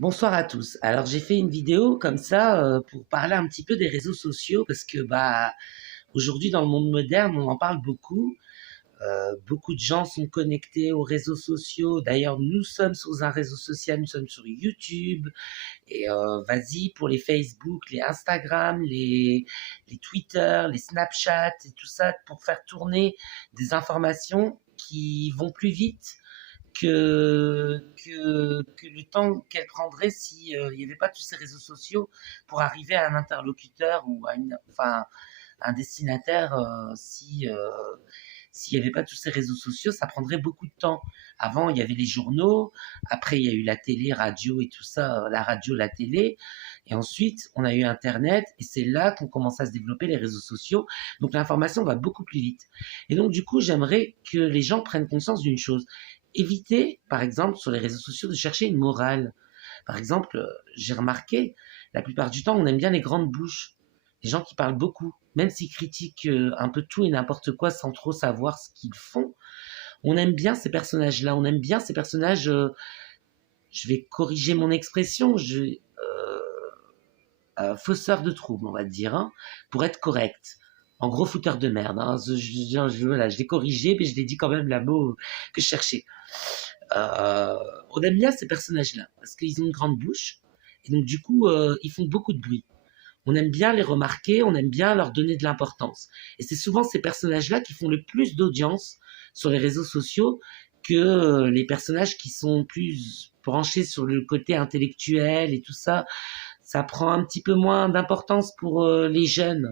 Bonsoir à tous. Alors j'ai fait une vidéo comme ça pour parler un petit peu des réseaux sociaux parce que aujourd'hui dans le monde moderne on en parle beaucoup. Beaucoup de gens sont connectés aux réseaux sociaux. D'ailleurs nous sommes sur un réseau social, nous sommes sur YouTube et vas-y pour les Facebook, les Instagram, les Twitter, les Snapchat et tout ça pour faire tourner des informations qui vont plus vite que le temps qu'elle prendrait si il n'y avait pas tous ces réseaux sociaux pour arriver à un interlocuteur ou enfin, un destinataire. Si s'il n'y avait pas tous ces réseaux sociaux, ça prendrait beaucoup de temps. Avant, il y avait les journaux, après, il y a eu la télé, radio et tout ça, la radio, la télé, et ensuite, on a eu Internet, et c'est là qu'on commence à se développer les réseaux sociaux. Donc, l'information va beaucoup plus vite. Et donc, du coup, j'aimerais que les gens prennent conscience d'une chose. Éviter, par exemple, sur les réseaux sociaux, de chercher une morale. Par exemple, j'ai remarqué, la plupart du temps, on aime bien les grandes bouches, les gens qui parlent beaucoup, même s'ils critiquent un peu tout et n'importe quoi sans trop savoir ce qu'ils font. On aime bien ces personnages-là, on aime bien ces personnages, je vais corriger mon expression, fausseurs de troubles, on va dire, hein, pour être correct. En gros, fouteur de merde. Hein. Voilà, je l'ai corrigé, mais je l'ai dit quand même la mot que je cherchais. On aime bien ces personnages-là, parce qu'ils ont une grande bouche, et donc du coup, ils font beaucoup de bruit. On aime bien les remarquer, on aime bien leur donner de l'importance. Et c'est souvent ces personnages-là qui font le plus d'audience sur les réseaux sociaux que les personnages qui sont plus branchés sur le côté intellectuel et tout ça. Ça prend un petit peu moins d'importance pour les jeunes.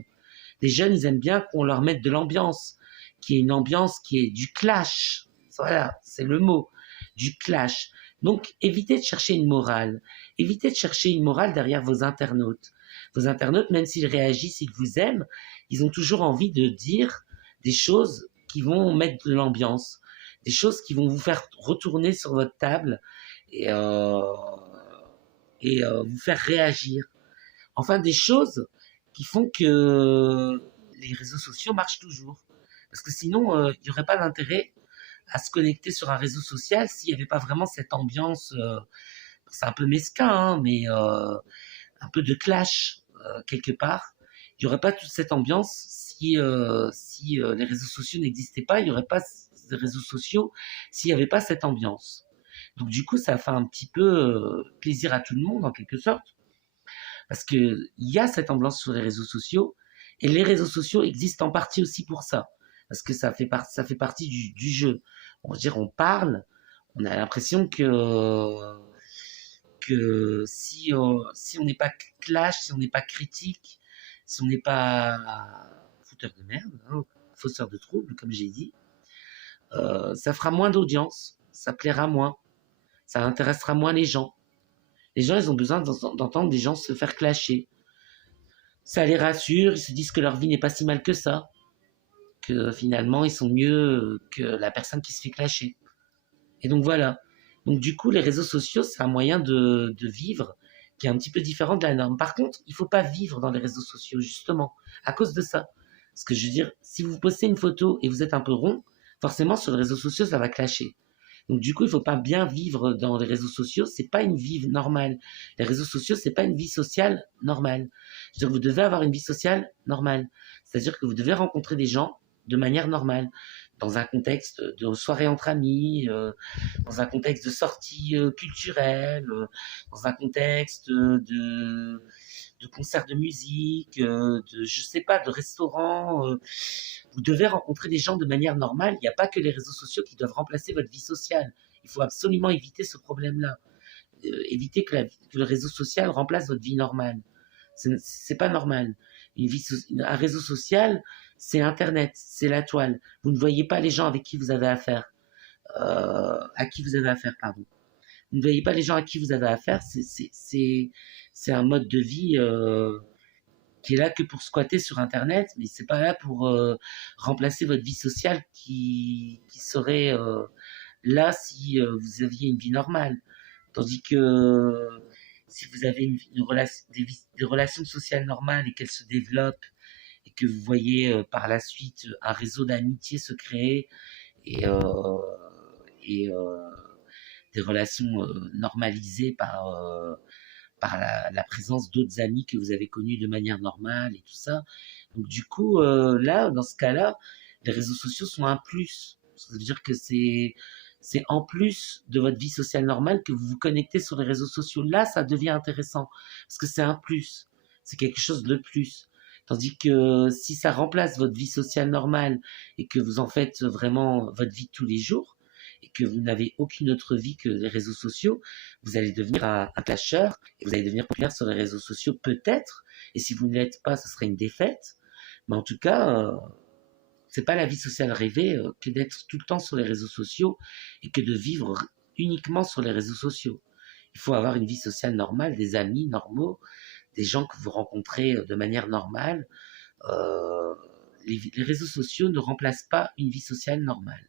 Les jeunes, ils aiment bien qu'on leur mette de l'ambiance, qui est une ambiance qui est du clash. Voilà, c'est le mot, du clash. Donc, évitez de chercher une morale. Évitez de chercher une morale derrière vos internautes. Vos internautes, même s'ils réagissent, ils vous aiment, ils ont toujours envie de dire des choses qui vont mettre de l'ambiance, des choses qui vont vous faire retourner sur votre table et, vous faire réagir. Enfin, des choses qui font que les réseaux sociaux marchent toujours. Parce que sinon, il n'y aurait pas d'intérêt à se connecter sur un réseau social s'il n'y avait pas vraiment cette ambiance, c'est un peu mesquin, hein, mais un peu de clash quelque part. Il n'y aurait pas toute cette ambiance si les réseaux sociaux n'existaient pas. Il n'y aurait pas de réseaux sociaux s'il n'y avait pas cette ambiance. Donc du coup, ça fait un petit peu plaisir à tout le monde en quelque sorte, parce qu'il y a cette ambiance sur les réseaux sociaux, et les réseaux sociaux existent en partie aussi pour ça, parce que ça fait partie du jeu. On va dire, on parle, on a l'impression que si on n'est pas clash, si on n'est pas critique, si on n'est pas fouteur de merde, hein, fausseur de troubles, comme j'ai dit, ça fera moins d'audience, ça plaira moins, ça intéressera moins les gens. Les gens, ils ont besoin d'entendre des gens se faire clasher. Ça les rassure, ils se disent que leur vie n'est pas si mal que ça, que finalement ils sont mieux que la personne qui se fait clasher. Et donc voilà. Donc du coup, les réseaux sociaux, c'est un moyen de vivre qui est un petit peu différent de la norme. Par contre, il ne faut pas vivre dans les réseaux sociaux, justement, à cause de ça. Parce que je veux dire, si vous postez une photo et vous êtes un peu rond, forcément sur les réseaux sociaux, ça va clasher. Donc du coup, il ne faut pas bien vivre dans les réseaux sociaux, c'est pas une vie normale. Les réseaux sociaux, c'est pas une vie sociale normale. C'est-à-dire que vous devez avoir une vie sociale normale. C'est-à-dire que vous devez rencontrer des gens de manière normale, dans un contexte de soirée entre amis, dans un contexte de sortie culturelle, dans un contexte de concert de musique, de je sais pas, de restaurant. Vous devez rencontrer des gens de manière normale. Il n'y a pas que les réseaux sociaux qui doivent remplacer votre vie sociale. Il faut absolument éviter ce problème-là. Éviter que le réseau social remplace votre vie normale. C'est pas normal. Un réseau social, c'est Internet, c'est la toile. Vous ne voyez pas les gens avec qui vous avez affaire. À qui vous avez affaire, pardon. Vous ne voyez pas les gens à qui vous avez affaire. C'est un mode de vie qui est là que pour squatter sur Internet, mais c'est pas là pour remplacer votre vie sociale qui serait là si vous aviez une vie normale. Tandis que si vous avez des relations sociales normales et qu'elles se développent et que vous voyez par la suite un réseau d'amitié se créer et, et des des relations normalisées par la présence d'autres amis que vous avez connus de manière normale et tout ça. Donc du coup, là, dans ce cas-là, les réseaux sociaux sont un plus. Ça veut dire que c'est en plus de votre vie sociale normale que vous vous connectez sur les réseaux sociaux. Là, ça devient intéressant parce que c'est un plus. C'est quelque chose de plus. Tandis que si ça remplace votre vie sociale normale et que vous en faites vraiment votre vie de tous les jours et que vous n'avez aucune autre vie que les réseaux sociaux, vous allez devenir un clasheur et vous allez devenir populaire sur les réseaux sociaux peut-être. Et si vous ne l'êtes pas, ce serait une défaite. Mais en tout cas, c'est pas la vie sociale rêvée que d'être tout le temps sur les réseaux sociaux et que de vivre uniquement sur les réseaux sociaux. Il faut avoir une vie sociale normale, des amis normaux, des gens que vous rencontrez de manière normale. Euh, les réseaux sociaux ne remplacent pas une vie sociale normale.